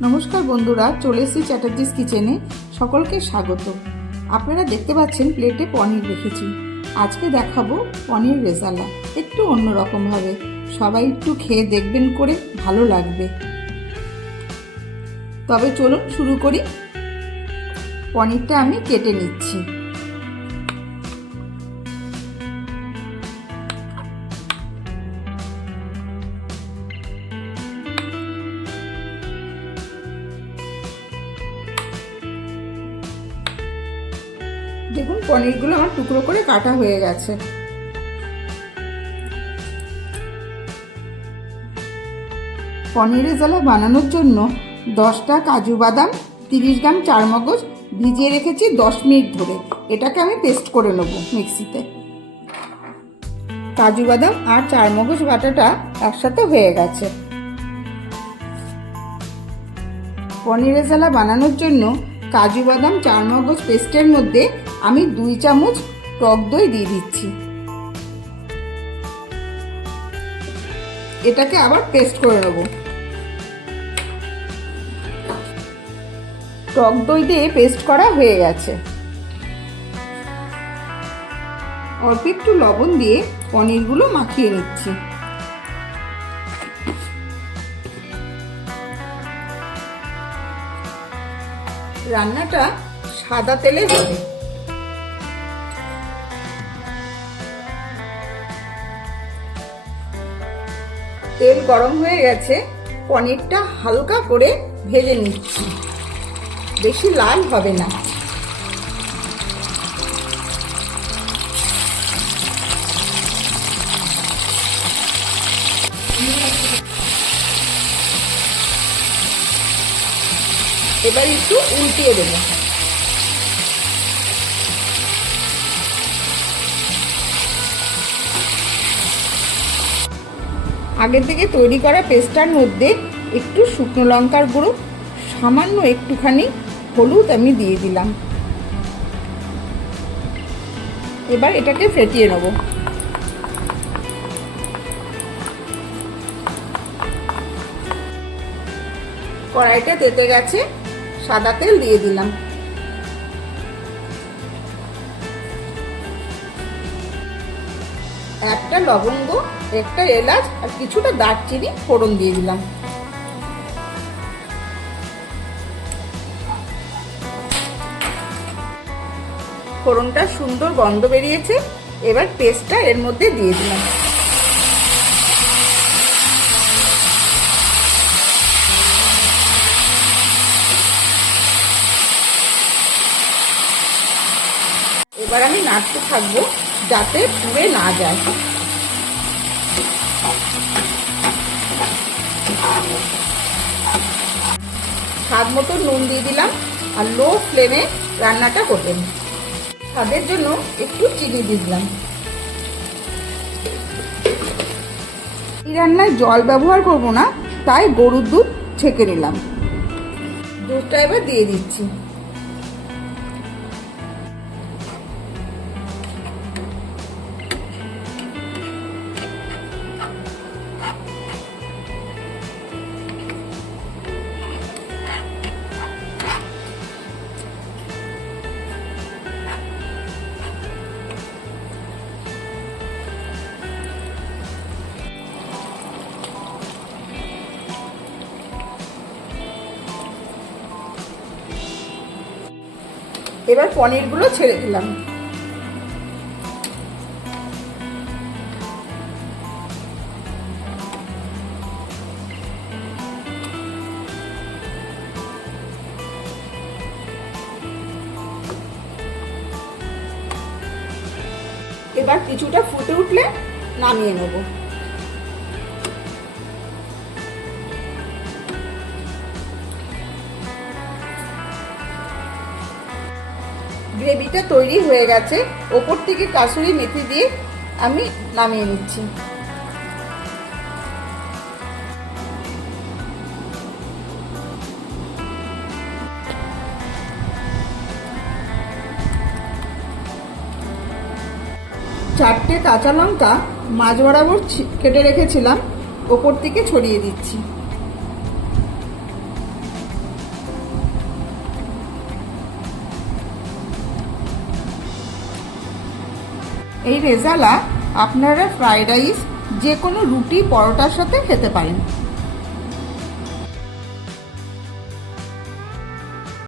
নমস্কার বন্ধুরা, চলে এসেছি চ্যাটার্জিস কিচেনে। সকলকে স্বাগত। আপনারা দেখতে পাচ্ছেন প্লেটে পনির রেখেছি। আজকে দেখাবো পনির রেজালা। একটু অন্যরকমভাবে। সবাই একটু খেয়ে দেখবেন করে ভালো লাগবে। তবে চলুন শুরু করি। পনিরটা আমি কেটে নিচ্ছি। দেখুন, পনিরগুলো আমার টুকরো করে কাটা হয়ে গেছে। পনিরের জ্বালা বানানোর জন্য দশটা কাজু বাদাম, তিরিশ গ্রাম চারমগজ ভিজিয়ে রেখেছি দশ মিনিট ধরে। এটাকে আমি পেস্ট করে নেব মিক্সিতে। কাজু বাদাম আর চারমগজ বাটাটা একসাথে হয়ে গেছে। পনিরের জ্বালা বানানোর জন্য কাজু বাদাম, চারমগজ পেস্টের মধ্যে আমি দুই চামচ টক দই দিয়ে দিচ্ছি। এটাকে আবার পেস্ট করে নেব। টক দই দিয়ে পেস্ট করা হয়ে গেছে। অল্প একটু লবণ দিয়ে পনিরগুলো মাখিয়ে নিচ্ছি। রান্নাটা সাদা তেলে হবে। তেল গরম হয়ে গেছে, পনিরটা হালকা করে ভেজে নিচ্ছি। বেশি লাল হবে না। এবার একটু উল্টিয়ে দেবো। আগে থেকে তৈরি করা পেস্টার মধ্যে একটু শুকনো লঙ্কার গুঁড়ো, সামান্য একটুখানি হলুদ আমি দিয়ে দিলাম। এবার এটাকে ফেটিয়ে নেব। কড়াইটা তেতে গেছে সাদা তেল দিয়ে দিলাম। একটা লবঙ্গ, একটা এলাচ আর কিছুটা দারচিনি ফোড়ন দিয়ে দিলাম। ফোড়নটা সুন্দর গন্ধ বেরিয়েছে, এবার পেস্টটা এর মধ্যে দিয়ে দিলাম। এবার আমি নাড়তে থাকব যাতে পুড়ে না যায়। স্বাদ মতো নুন দিয়ে দিলাম আর লো ফ্লেমে রান্নাটা করবেন স্বাদের জন্য একটু চিনি দিয়ে দিলাম। এই রান্নায় জল ব্যবহার করব না, তাই গরুর দুধ ছেঁকে নিলাম। দুধটা এবার দিয়ে দিচ্ছি। এবার পনিরগুলো ছেড়ে দিলাম। এবার কিছুটা ফুটে উঠলে নামিয়ে নেব। গ্রেভিটা তৈরি হয়ে গেছে। ওপর থেকে কাসুরি মেথি দিয়ে আমি নামিয়ে নিচ্ছি। চারটে কাঁচা লঙ্কা মাছ বরাবর কেটে রেখেছিলাম। ওপর থেকে ছড়িয়ে দিচ্ছি। এই রেজালা আপনারা ফ্রায়েড রাইস যে কোনো রুটি পরোটার সাথে খেতে পারেন।